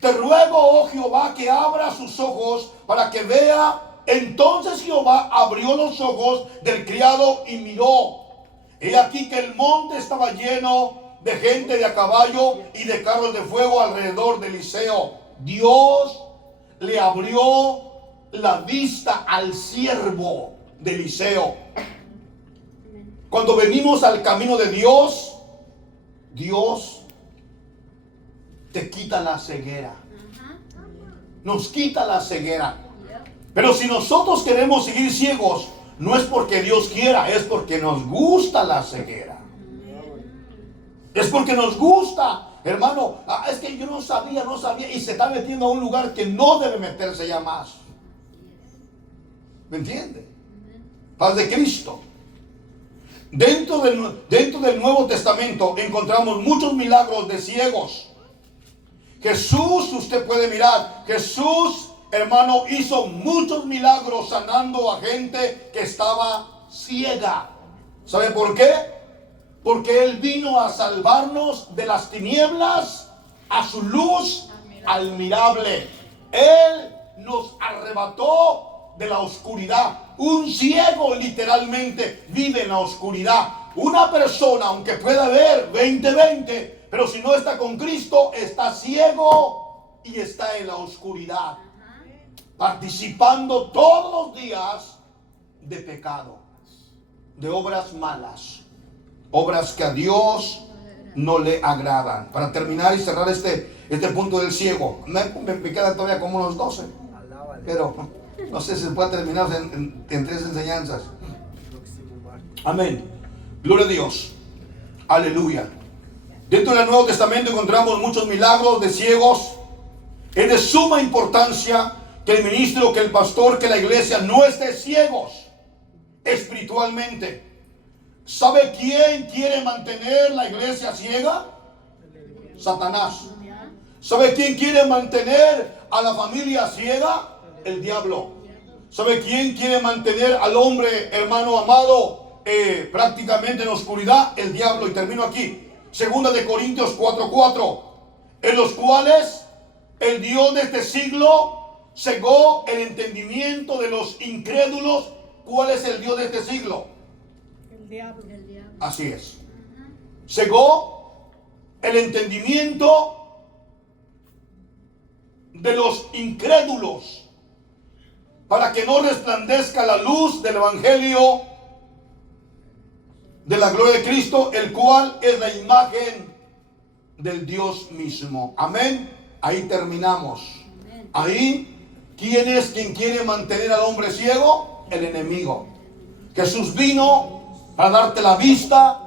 te ruego, oh Jehová, que abra sus ojos para que vea. Entonces Jehová abrió los ojos del criado y miró. He aquí que el monte estaba lleno de gente de a caballo y de carros de fuego alrededor de Eliseo. Dios le abrió la vista al siervo de Eliseo. Cuando venimos al camino de Dios, Dios te quita la ceguera. Nos quita la ceguera. Pero si nosotros queremos seguir ciegos, no es porque Dios quiera, es porque nos gusta la ceguera. Es porque nos gusta, hermano. Es que yo no sabía, y se está metiendo a un lugar que no debe meterse ya más. ¿Me entiende? Paz de Cristo. Dentro del Nuevo Testamento encontramos muchos milagros de ciegos. Jesús, usted puede mirar, Jesús, hermano, hizo muchos milagros sanando a gente que estaba ciega. ¿Sabe por qué? Porque Él vino a salvarnos de las tinieblas a su luz admirable. Él nos arrebató de la oscuridad. Un ciego literalmente vive en la oscuridad. Una persona, aunque pueda ver 20-20, pero si no está con Cristo, está ciego y está en la oscuridad, participando todos los días de pecado. de obras malas, obras que a Dios no le agradan. Para terminar y cerrar este punto del ciego, me quedan todavía como unos 12, pero no sé si se puede terminar en 3 enseñanzas. Amén. Gloria a Dios. Aleluya. Dentro del Nuevo Testamento encontramos muchos milagros de ciegos. Es de suma importancia que el ministro, que el pastor, que la iglesia no esté ciegos espiritualmente. ¿Sabe quién quiere mantener la iglesia ciega? Satanás. ¿Sabe quién quiere mantener a la familia ciega? El diablo. ¿Sabe quién quiere mantener al hombre, hermano amado, prácticamente en oscuridad? El diablo. Y termino aquí. 2 de Corintios 4:4, en los cuales el Dios de este siglo cegó el entendimiento de los incrédulos. ¿Cuál es el Dios de este siglo? El diablo. Así es. Cegó el entendimiento de los incrédulos, para que no resplandezca la luz del evangelio de la gloria de Cristo, el cual es la imagen del Dios mismo. Amén. Ahí terminamos. Ahí, ¿quién es quien quiere mantener al hombre ciego? El enemigo. Jesús vino para darte la vista,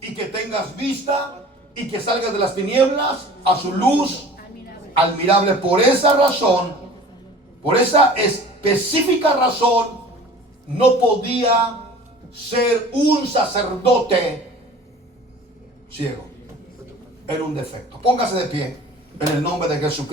y que tengas vista, y que salgas de las tinieblas a su luz admirable. Por esa razón, por esa específica razón, no podía ser un sacerdote ciego. Era un defecto. Póngase de pie en el nombre de Jesucristo.